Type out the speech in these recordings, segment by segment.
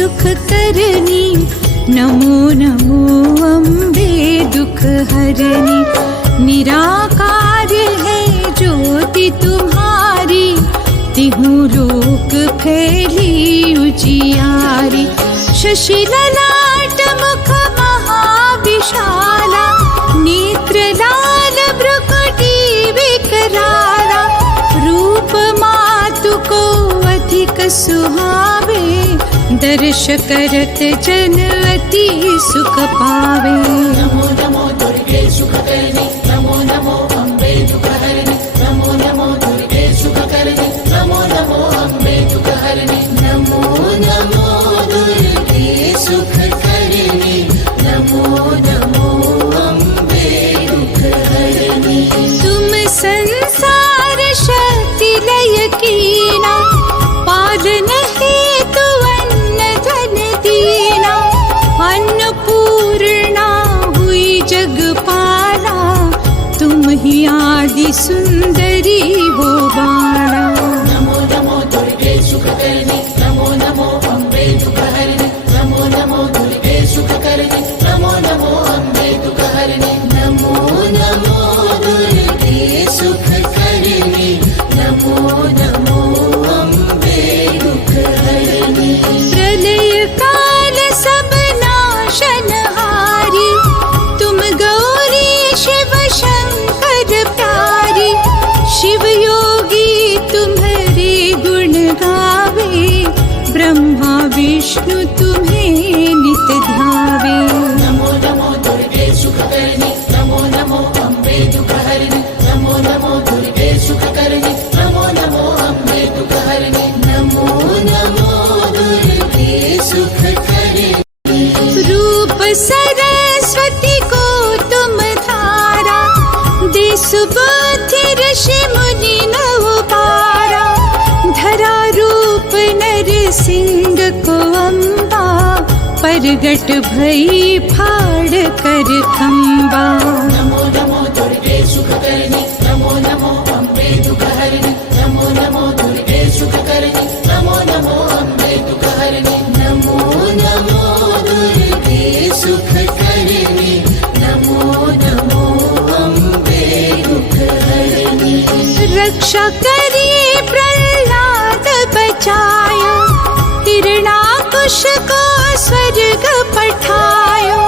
सुख करनी। नमो नमो अम्बे दुख हरनी। निराकार है ज्योति तुम्हारी, तिहु लोक फैली उजियारी। शशि ललाट मुख महाविशाला, नेत्र लाल भ्रुकुटी विकराला। रूप मातु को अधिक सुहावे, दर्श करत जन अति सुख पावे। नमो नमो दुर्गे सुख करनी, नमो नमो अम्बे दुख हरनी। नमो नमो दुर्गे सुख करनी, नमो नमो अम्बे दुख हरनी। नमो नमो दुर्गे सुख करनी, नमो नमो अम्बे दुख हरनी। तुम संसार शक्ति लय कीना, पालन हेतु अन्न धन दीना। अन्नपूर्णा हुई जगपाला, तुम ही आदि सुंदरी हो बाला। नमो नमो दुर्गे सुख करनी, नमो नमो अम्बे दुख हरनी। नमो नमो दुर्गे सुख करनी, नमो नमो अम्बे दुख हरनी। नमो नमो दुर्गे सुख करनी, नमो नमो अम्बे दुख हरनी। प्रलय काल सब नाशनहारी, तुम गौरी शिव शंकर प्यारी। शिव योगी तुम्हारे गुण गावे, ब्रह्मा विष्णु तुम्हें नित ध्यावे। नमो नमो दुर्गे सुख करनी, नमो नमो अम्बे दुख हरनी। नमो नमो दुर्गे सुख करनी, नमो नमो अम्बे दुख हरनी। नमो नमो दुर्गे सुख करनी। रूप सरस्वती को तुम धारा, दे सुबुद्धि ऋषि मुनि नव पारा। धरा रूप नर सिंह को अम्बा, परगट भई फाड़ कर खम्बा। नमो नमो दुर्गे सुख करनी, नमो नमो अम्बे दुख हरनी। नमो नमो दुर्गे सुख करनी, नमो नमो अम्बे दुख हरनी। नमो नमो दुर्गे सुख करनी, नमो नमो अम्बे दुख हरनी। रक्षा करी प्रहलाद बचायो, हिरणाकुश को स्वर्ग पठायो।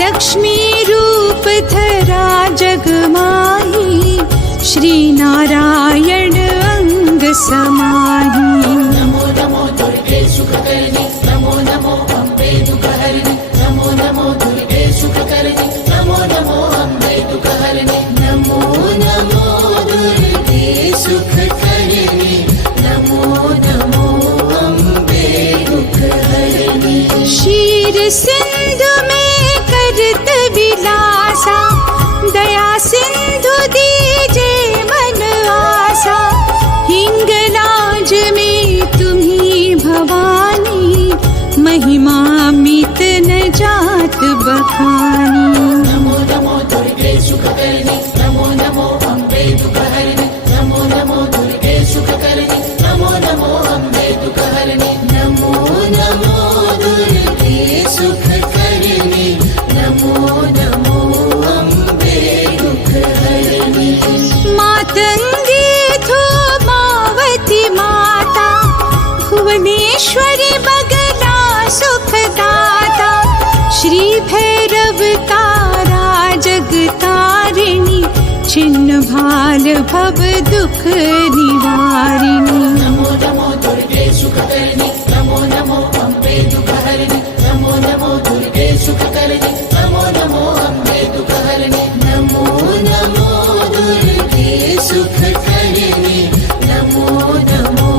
लक्ष्मी रूप धरा जग माही, श्री नारायण अंग समाही। नमो नमो दुर्गे सुख करनी, नमो नमो अम्बे दुख हरनी। नमो नमो दुर्गे सुख करनी, नमो नमो अम्बे दुख हरनी। नमो नमो दुर्गे सुख करनी, नमो नमो अम्बे दुख हरनी। क्षीर सिंधु में करत विलासा, दया सिंधु दीजे मन आसा। हिंगलाज में तुम्ही भवानी, महिमा मित न जात बखानी। नमो नमो दुर्गे सुख करनी, नमो नमो अम्बे दुख हरनी। नमो नमो दुर्गे सुख करनी, नमो नमो अम्बे दुख हरनी। नमो नमो दुर्गे सुख करनी, नमो नमो अम्बे दुख हरनी। मातंगी धूमावती माता, भुवनेश्वरी बगला सुखदाता। श्री भैरव तारा जगतारिणी, छिन्न भाल भव दुख निवारिणी। नमो नमो दुर्गे सुख करनी, नमो नमो अम्बे दुख हरनी। नमो नमो दुर्गे सुख करनी, नमो नमो अम्बे दुख हरनी। नमो नमो दुर्गे सुख करनी, नमो नमो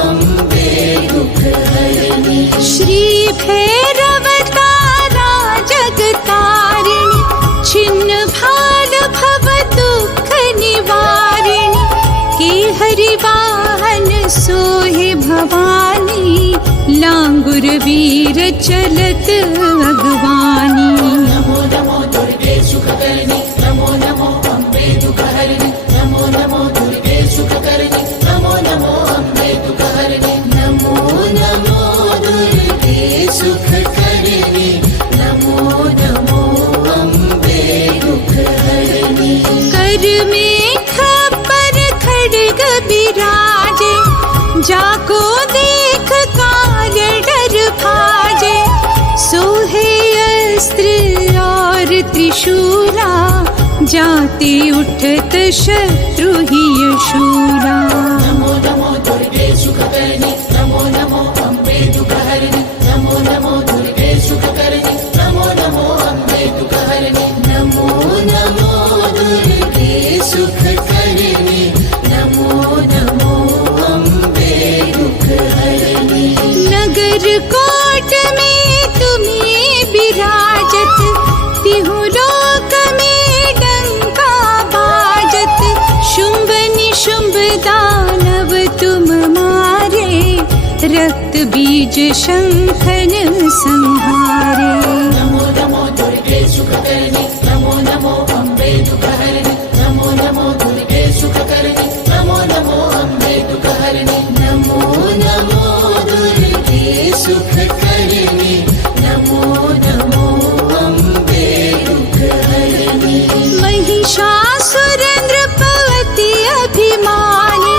अम्बे दुख हरनी। श्री भैरव तारा जगतारिणी, छिन्न भाल भव दुख निवारिणी। के हरि वाहन सोहे भवानी, लांगुर वीर चलत अगवानी। नमो नमो दुर्गे सुख करनी, नमो नमो अम्बे दुख हरनी। नमो नमो दुर्गे सुख करनी, नमो नमो अम्बे दुख हरनी। नमो नमो दुर्गे जाको देख काल डर भाजे, सोहे अस्त्र और त्रिशूला, जाते उठत शत्रु ही शूला। नमो नमो दुर्गे सुखकर्णी, नमो नमो अम्बे दुःखहरिणि, नमो नमो दुर्गे सुखकर्णी, नमो नमो अम्बे दुःखहरिणि, नमो नमो दुर्गे सुखकर्णी, नमो नमो अम्बे दुःखहरिणि। नगर कोट में तुम्हें विराजत, तिहु लोक में डंका बाजत, शुंभ निशुंभ दानव तुम मारे, रक्त बीज शंखन संहारे। नमो नमो दुर्गे सुखकर्णी, नमो नमो अम्बे दुःखहरिणि, नमो नमो दुर्गे सुखकर्णी, नमो नमो अम्बे दुःखहरिणि, नमो नमो दुर्गे सुखकर्णी, नमो नमो अम्बे दुःखहरिणि। महिषासुर नृपवती अभिमानी,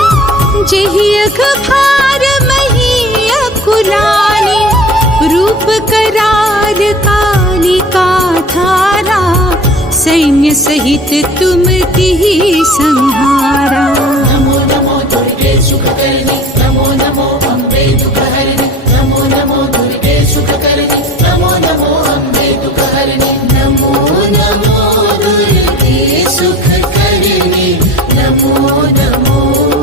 जेहि अखभार मही अकुलानी, रूप कराल कालिका धारा, सैन्य सहित तुम तिहि संहारा। नमो नमो दुर्गे सुखकर्णी, नमो नमो अम्बे दुःखहरिणि, नमो नमो दुर्गे सुखकर्णी, नमो नमो अम्बे दुःखहरिणि, नमो नमो दुर्गे सुखकर्णी, नमो नमो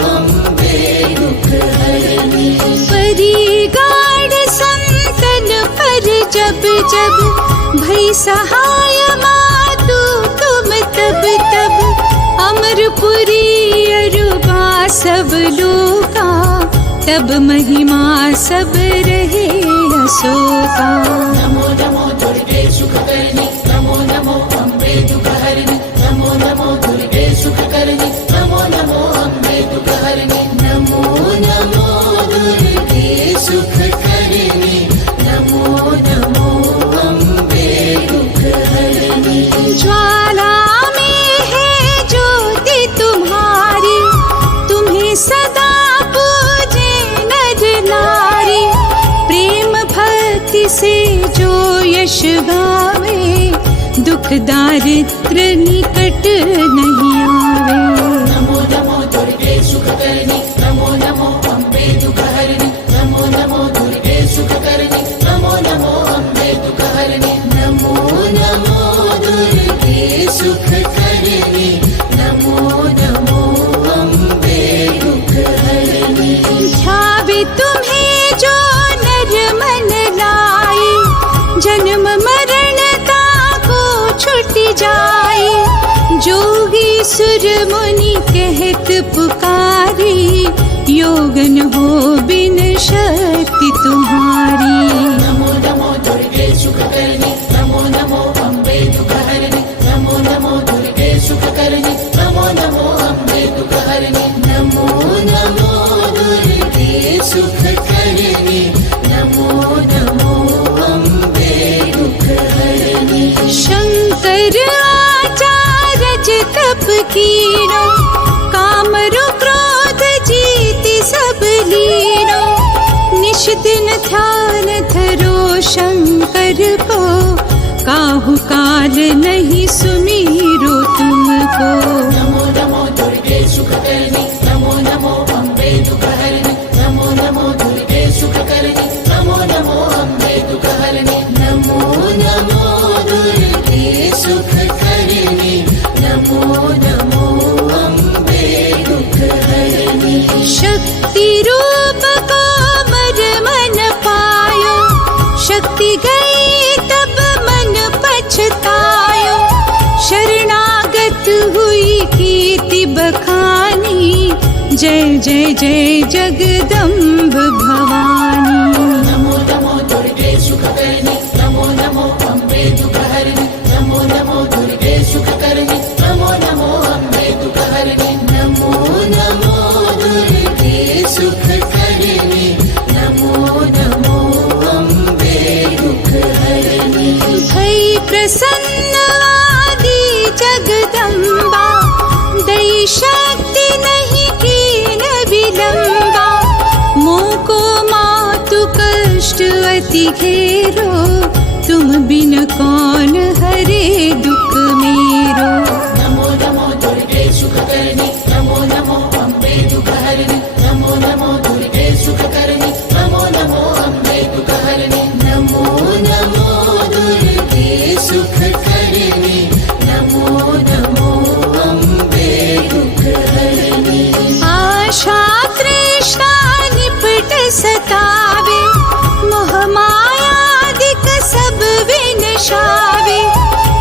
अम्बे दुःखहरिणि। परिगाढ़ संतन पर जब जब, भई सहाय मातु तुम तब तब, अमरपुरी अरुबा सब लोका, तब महिमा सब रहे अशोका। नमो नमो दुर्गे सुखकर्णी, नमो नमो अम्बे दुःखहरिणि, नमो नमो दुर्गे सुखकर्णी, नमो नमो अम्बे दुःखहरिणि, नमो नमो दुर्गे सुखकर्णी, नमो नमो अम्बे दुःखहरिणि। ज्वाला में है ज्योति तुम्हारी, तुम्हें सदा पूजे नर नारी, प्रेम भक्ति से जो यश गावे, दुख दारिद्र निकट नहीं आवे। नमो नमो दुर्गे सुखकर्णी, नमो नमो अम्बे दुःखहरिणि, नमो नमो दुर्गे सुखकर्णी, नमो नमो अम्बे दुःखहरिणि, नमो नमो दुर्गे सुखकर्णी, नमो नमो अम्बे दुःखहरिणि। ध्यावे तुम्हें जो नर मन लाए, जन्म मरण ताको छुट जाए, जोगी सुर मुनि कहत पुकारी, योगन हो बिन शक्ति तुम्हारी। नमो नमो दुर्गे सुखकर्णी, नमो नमो अम्बे दुःखहरिणि, नमो नमो दुर्गे सुखकर्णी, नमो नमो अम्बे दुःखहरिणि, नमो नमो दुर्गे सुखकर्णी, नमो नमो अम्बे दुःखहरिणि। शंकर आचार्य तप कीनो, कामरु क्रोध जीति सब लीनो, निश दिन ध्यान धरो शंकर को, काहू काल नहीं सुमीरो तुमको। नमो नमो दुर्गे सुखकर्णी, नमो नमो अम्बे दुःखहरिणि, नमो नमो दुर्गे सुखकर्णी, नमो नमो अम्बे दुःखहरिणि, नमो नमो दुर्गे सुखकर्णी, नमो नमो अम्बे दुःखहरिणि। शक्ति रूप को मर मन पायो, शक्ति गई तब मन पछतायो, शरणागत हुई कीर्ति बखानी, जय जय जय जगदम्ब भवानी। नमो नमो दुर्गे सुखकर्णी, नमो नमो अम्बे दुःखहरिणि, नमो नमो दुर्गे सुखकर्णी, नमो नमो अम्बे दुःखहरिणि, नमो नमो दुर्गे सुखकर्णी, नमो नमो अम्बे दुःखहरिणि। भई प्रसन्न आदि जगदम्बा, दई शक्ति नहीं कीन विलम्बा, विपत्ति घेरो, तुम बिन कौन हरे दुख मेरो। नमो नमो दुर्गे सुखकर्णी, नमो नमो अम्बे दुःखहरिणि, नमो नमो दुर्गे सुखकर्णी, नमो नमो अम्बे दुःखहरिणि, नमो नमो दुर्गे सुखकर्णी, नमो नमो अम्बे दुःखहरिणि। आशा तृष्णा निपट सतावे, मोह मायादिक सब विनशावे।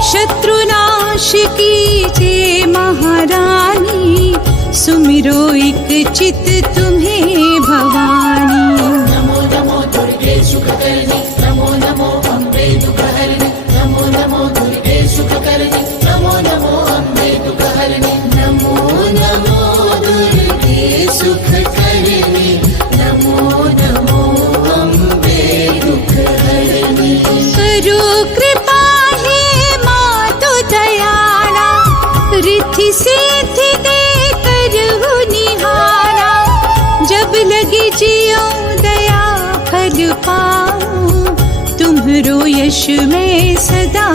शत्रुनाश कीजे महारानी, सुमिरो एक चित तुम्हें भवानी। नमो नमो दुर्गे सुखकर्णी, नमो नमो अम्बे दुःखहरिणि, नमो नमो दुर्गे सुखकर्णी, नमो नमो अम्बे दुःखहरिणि, नमो नमो दुर्गे सुखकर्णी, नमो नमो अम्बे दुःखहरिणि। करो कृपा हे मातु दयाला, रिद्धि सिद्धि दे करहु निहारा। जब लगे जियो दया फल पाऊं, तुम्हरो यश मैं सदा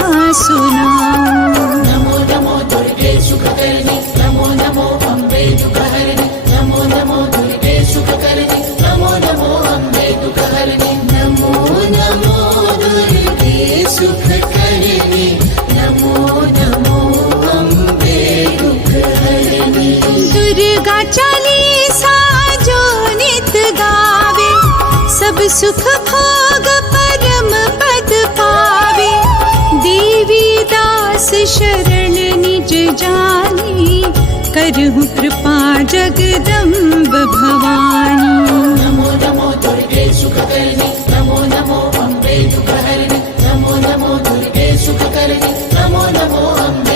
सुनाऊं। नमो नमो दुर्गे सुखकर्णी, नमो नमो अम्बे दुःखहरिणि, नमो नमो दुर्गे सुखकर्णी, नमो नमो अम्बे दुःखहरिणि, नमो नमो दुर्गे सुखकर्णी, नमो नमो अम्बे दुःखहरिणि। दुर्गा चालीसा जो नित गावे, सब सुख भोग परम पद पावे। देवी दास शरण निज जानी, करहु कृपा जगदम्ब भवानी। नमो नमो दुर्गे सुखकर्णी, नमो नमो अम्बे दुःखहरिणि, नमो नमो दुर्गे सुखकर्णी, नमो नमो अम्बे